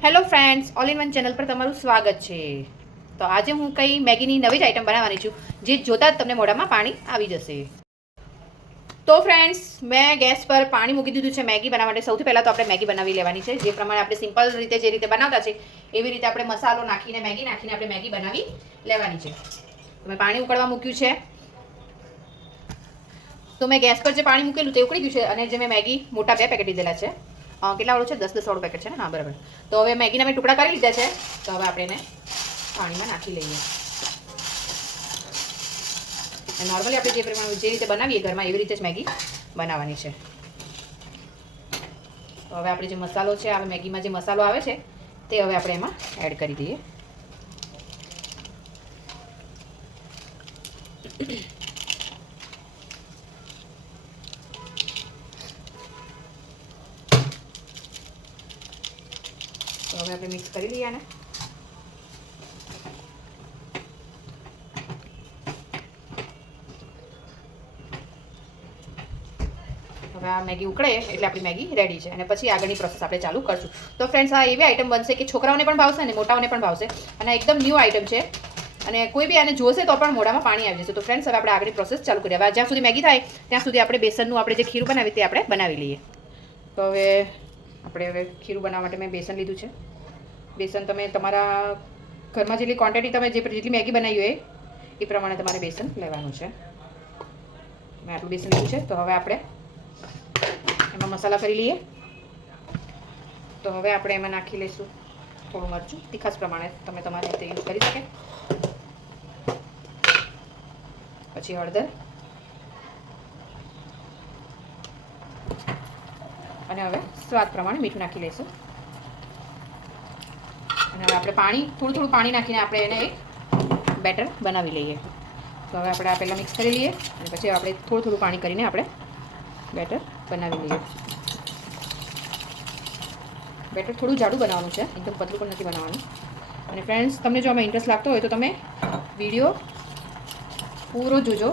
Hello friends all in one channel પર તમારું સ્વાગત છે. તો આજે હું કંઈ મેગીની નવી જ આઈટમ બનાવવાની છું, જે જોતાં જ તમને મોઢામાં પાણી આવી જશે. તો ફ્રેન્ડ્સ મેં ગેસ પર પાણી મૂકી દીધું છે મેગી બનાવવા માટે. સૌથી પહેલાં તો આપણે મેગી બનાવી લેવાની છે. જે પ્રમાણે આપણે સિમ્પલ રીતે જે રીતે બનાવતા છે, એવી રીતે આપણે મસાલો નાખીને, મેગી નાખીને આપણે મેગી બનાવી લેવાની છે. મેં પાણી ઉકળવા મૂક્યું છે. તો મેં ગેસ પર જે પાણી મૂકેલું તે ઉકળી ગયું છે અને જે મેં મેગી મોટા બે પેકેટ લીધેલા છે. કેટલા વાળું છે? દસ દસ વાળું પેકેટ છે ને? હા, બરાબર. તો હવે મેગીના મેં ટુકડા કરી લીધા છે. તો હવે આપણે એને પાણીમાં નાખી લઈએ. નોર્મલી આપણે જે પ્રમાણે જે રીતે બનાવીએ ઘરમાં એવી રીતે જ મેગી બનાવવાની છે. તો હવે આપણે જે મસાલો છે, આ મેગીમાં જે મસાલો આવે છે, તે હવે આપણે એમાં એડ કરી દઈએ. તો હવે આપણે મિક્સ કરી લઈએ આને. હવે આ મેગી ઉકળે એટલે આપણી મેગી રેડી છે. અને પછી આગળની પ્રોસેસ આપણે ચાલુ કરશું. તો ફ્રેન્ડ્સ આ એવી આઈટમ બનશે કે છોકરાઓને પણ ભાવશે અને મોટાઓને પણ ભાવશે. અને એકદમ ન્યૂ આઈટમ છે. અને કોઈ બી આને જોશે તો પણ મોઢામાં પાણી આવી જશે. તો ફ્રેન્ડ્સ હવે આપણે આગળની પ્રોસેસ ચાલુ કરીએ. હવે જ્યાં સુધી મેગી થાય, ત્યાં સુધી આપણે બેસનનું આપણે જે ખીરું બનાવી તે આપણે બનાવી લઈએ. તો હવે આપણે હવે ખીરું બનાવવા માટે મેં બેસન લીધું છે. બેસન તમે તમારા ઘરમાં જેટલી ક્વોન્ટિટી તમે જે જેટલી મેગી બનાવી હોય એ પ્રમાણે તમારે બેસન લેવાનું છે. મેં આટલું બેસન લીધું છે. તો હવે આપણે એમાં મસાલા કરી લઈએ. તો હવે આપણે એમાં નાખી લઈશું થોડું મરચું તીખાસ પ્રમાણે તમે તમારી રીતે યુઝ કરી શકે. પછી હળદર. અને હવે સ્વાદ પ્રમાણે મીઠું નાખી લઈશું. અને હવે આપણે પાણી, થોડું થોડું પાણી નાખીને આપણે એને એક બેટર બનાવી લઈએ. તો હવે આપણે આ પહેલાં મિક્સ કરી લઈએ અને પછી આપણે થોડું થોડું પાણી કરીને આપણે બેટર બનાવી લઈએ. બેટર થોડું જાડું બનાવવાનું છે, એકદમ પતલું પણ નથી બનાવવાનું. અને ફ્રેન્ડ્સ તમને જો આમાં ઇન્ટરેસ્ટ લાગતો હોય તો તમે વીડિયો પૂરો જોજો.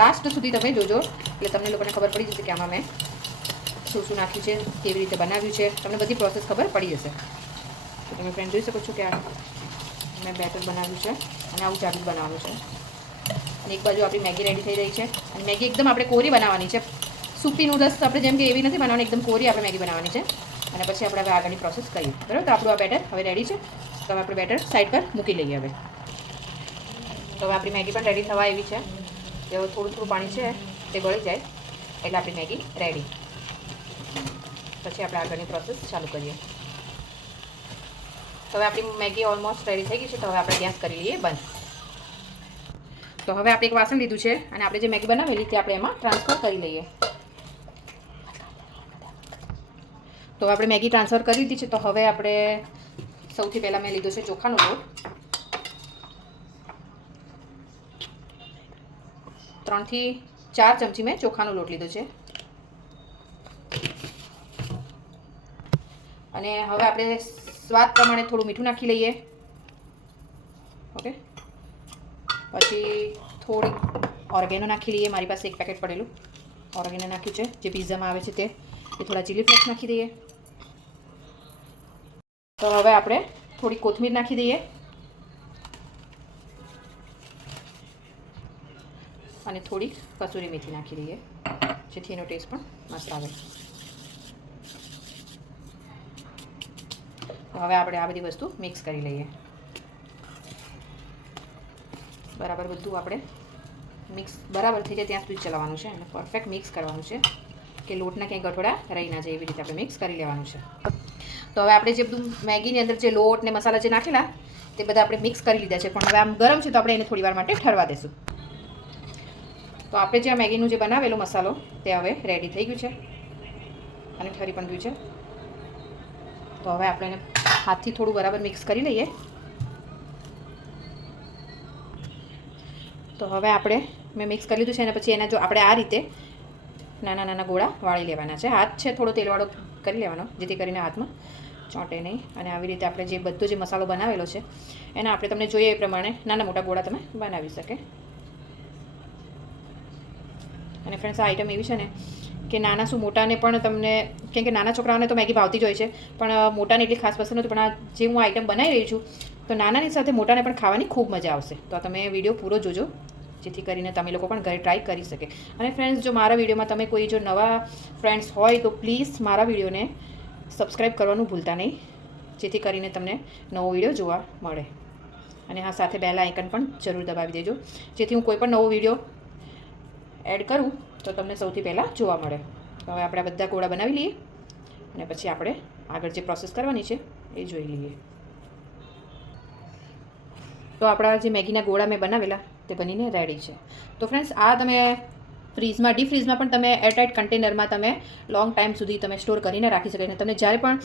લાસ્ટ સુધી તમે જોજો. એટલે તમને લોકોને ખબર પડી જશે કે આમાં મેં શું શું નાખ્યું છે, કેવી રીતે બનાવ્યું છે, તમને બધી પ્રોસેસ ખબર પડી જશે. તો તમે ફ્રેન્ડ જોઈ શકો છો કે આ મેં બેટર બનાવ્યું છે અને આવું જાડું બનાવવાનું છે. અને એક બાજુ આપણી મેગી રેડી થઈ રહી છે અને મેગી એકદમ આપણે કોરી બનાવવાની છે. સૂપી નૂડલ્સ આપણે જેમ કે એવી નથી બનાવવાની, એકદમ કોરી આપણે મેગી બનાવવાની છે. અને પછી આપણે હવે આગળની પ્રોસેસ કરીએ. બરાબર? તો આપણું આ બેટર હવે રેડી છે. તો હવે આપણે બેટર સાઈડ પર મૂકી લઈએ હવે. તો હવે આપણી મેગી પણ રેડી થવા આવી છે. જે થોડું થોડું પાણી છે તે ગળી જાય એટલે આપણી મેગી રેડી પછી આપણે આગળની પ્રોસેસ ચાલુ કરીએ. હવે આપણી મેગી ઓલમોસ્ટ રેડી થઈ ગઈ છે, તો હવે આપણે ગેસ કરી લઈએ બંધ. તો હવે આપણે એક વાસણ લીધું છે, અને આપણે જે મેગી બનાવેલી તે આપણે એમાં ટ્રાન્સફર કરી લઈએ. તો આપણે મેગી ટ્રાન્સફર કરી દીધી છે, તો હવે આપણે સૌથી પહેલાં મેં લીધો છે ચોખાનો લોટ. ત્રણથી ચાર ચમચી મેં ચોખાનો લોટ લીધો છે. અને હવે આપણે સ્વાદ પ્રમાણે થોડું મીઠું નાખી લઈએ. ઓકે? પછી થોડી ઓર્ગેનો નાખી લઈએ. મારી પાસે એક પેકેટ પડેલું. ઓર્ગેનો નાખ્યું છે. જે પીઝામાં આવે છે તે. એ થોડા ચીલી ફ્લેક્સ નાખી દઈએ. તો હવે આપણે થોડી કોથમીર નાખી દઈએ. અને થોડીક કસૂરી મેથી નાખી દઈએ. જેથી એનો ટેસ્ટ પણ મસ્ત આવે. તો હવે આપણે આ બધી વસ્તુ મિક્સ કરી લઈએ. બરાબર બધું આપણે મિક્સ બરાબર થઈ જાય ત્યાં સુધી ચલાવવાનું છે. અને પરફેક્ટ મિક્સ કરવાનું છે કે લોટના ક્યાંય ગઠોડા રહી ના જાય એવી રીતે આપણે મિક્સ કરી લેવાનું છે. તો હવે આપણે જે બધું મેગીની અંદર જે લોટ ને મસાલા જે નાખેલા તે બધા આપણે મિક્સ કરી લીધા છે. પણ હવે આમ ગરમ છે તો આપણે એને થોડી વાર માટે ઠરવા દેશું. તો આપણે જે આ મેગીનું જે બનાવેલો મસાલો તે હવે રેડી થઈ ગયું છે. અને ઠરી પણ ગયું છે. તો હવે આપણે એને હાથથી થોડું બરાબર મિક્સ કરી લઈએ. તો હવે આપણે મેં મિક્સ કરી લીધું છે અને પછી એના જો આપણે આ રીતે નાના નાના ગોળા વાળી લેવાના છે. હાથ છે થોડો તેલવાળો કરી લેવાનો, જેથી કરીને હાથમાં ચોંટે નહીં. અને આવી રીતે આપણે જે બધો જે મસાલો બનાવેલો છે, એના આપણે તમને જોઈએ એ પ્રમાણે નાના મોટા ગોળા તમે બનાવી શકે. અને ફ્રેન્ડ્સ આ આઈટમ એવી છે ને કે નાના શું, મોટાને પણ તમને, કેમ કે નાના છોકરાઓને તો મેગી ભાવતી જ હોય છે, પણ મોટાને એટલી ખાસ પસંદ નથી. પણ આ જે હું આઈટમ બનાવી રહી છું, તો નાનાની સાથે મોટાને પણ ખાવાની ખૂબ મજા આવશે. તો તમે વીડિયો પૂરો જોજો, જેથી કરીને તમે લોકો પણ ઘરે ટ્રાય કરી શકે. અને ફ્રેન્ડ્સ જો મારા વિડીયોમાં તમે કોઈ જો નવા ફ્રેન્ડ્સ હોય, તો પ્લીઝ મારા વિડીયોને સબસ્ક્રાઈબ કરવાનું ભૂલતા નહીં, જેથી કરીને તમને નવો વીડિયો જોવા મળે. અને હા સાથે બેલ આઇકન પણ જરૂર દબાવી દેજો, જેથી હું કોઈ પણ નવો વીડિયો એડ કરું. તો તમને સૌથી પહેલાં જોવા મળે. તો હવે આપણે બધા ગોળા બનાવી લઈએ અને પછી આપણે આગળ જે પ્રોસેસ કરવાની છે એ જોઈ લઈએ. તો આપણા જે મેગીના ગોળા મેં બનાવેલા તે બનીને રેડી છે. તો ફ્રેન્ડ્સ આ તમે ફ્રીઝમાં ડીપ ફ્રીઝમાં પણ તમે એરટાઇટ કન્ટેનરમાં તમે લોંગ ટાઈમ સુધી તમે સ્ટોર કરીને રાખી શકો અને તમને જ્યારે પણ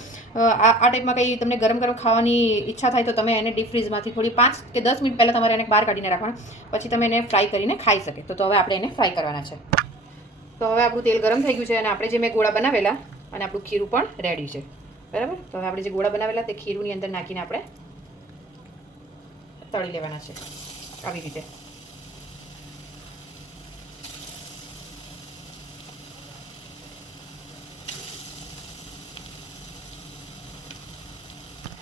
આ ટાઈપમાં કંઈ તમને ગરમ ગરમ ખાવાની ઈચ્છા થાય તો તમે એને ડીપ ફ્રીઝમાંથી થોડી પાંચ કે દસ મિનિટ પહેલાં તમારે એને બહાર કાઢીને રાખવાના. પછી તમે એને ફ્રાય કરીને ખાઈ શકે. તો હવે આપણે એને ફ્રાય કરવાના છે. તો હવે આપણું તેલ ગરમ થઈ ગયું છે અને આપણે જે મેં ગોળા બનાવેલા અને આપણું ખીરું પણ રેડી છે. બરાબર? તો હવે આપણે જે ગોળા બનાવેલા તે ખીરુંની અંદર નાખીને આપણે તળી લેવાના છે આવી રીતે.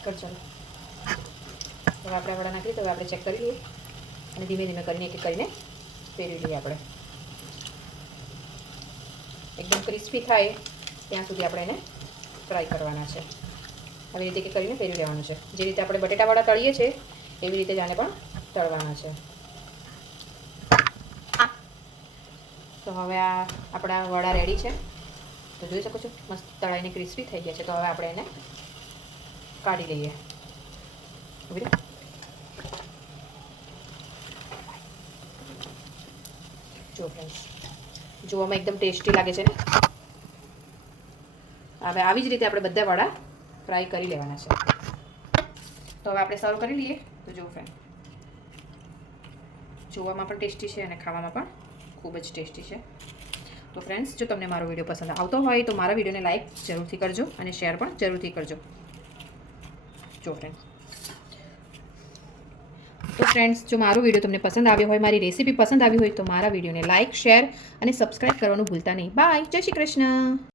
ચાલો. હવે આપણે વડા નાખી તો હવે આપણે ચેક કરી લઈએ. અને ધીમે ધીમે કરીને એક કરીને ફેરવી લઈએ આપણે. એકદમ ક્રિસ્પી થાય, ત્યાં સુધી આપણે એને ફ્રાય કરવાના છે. આવી રીતે એક કરીને ફેરવી લેવાનું છે. જે રીતે આપણે બટેટાવાળા તળીએ છીએ એવી રીતે જ આને પણ તળવાના છે. તો હવે આ આપણા વડા રેડી છે. તો જોઈ શકો છો, મસ્ત તળાઈને ક્રિસ્પી થઈ ગયા છે. તો હવે આપણે એને કાઢી લઈએ. જો ફ્રેન્ડ્સ જોવામાં એકદમ ટેસ્ટી લાગે છે ને. હવે આવી જ રીતે આપણે બધા વડા ફ્રાય કરી લેવાના છે. તો હવે આપણે સર્વ કરી લઈએ. તો જુઓ ફ્રેન્ડ જોવામાં પણ ટેસ્ટી છે અને ખાવામાં પણ ખૂબ જ ટેસ્ટી છે. તો ફ્રેન્ડ્સ જો તમને મારો વીડિયો પસંદ આવતો હોય તો મારા વિડીયોને લાઈક જરૂરથી કરજો અને શેર પણ જરૂરથી કરજો. જો ફ્રેન્ડ્સ તો ફ્રેન્ડ્સ જો મારો વીડિયો તમને પસંદ આવ્યો હોય, મારી રેસીપી પસંદ આવી હોય તો મારા વિડીયોને લાઇક શેર અને સબસ્ક્રાઈબ કરવાનું ભૂલતા નહીં. બાય જય શ્રી કૃષ્ણ.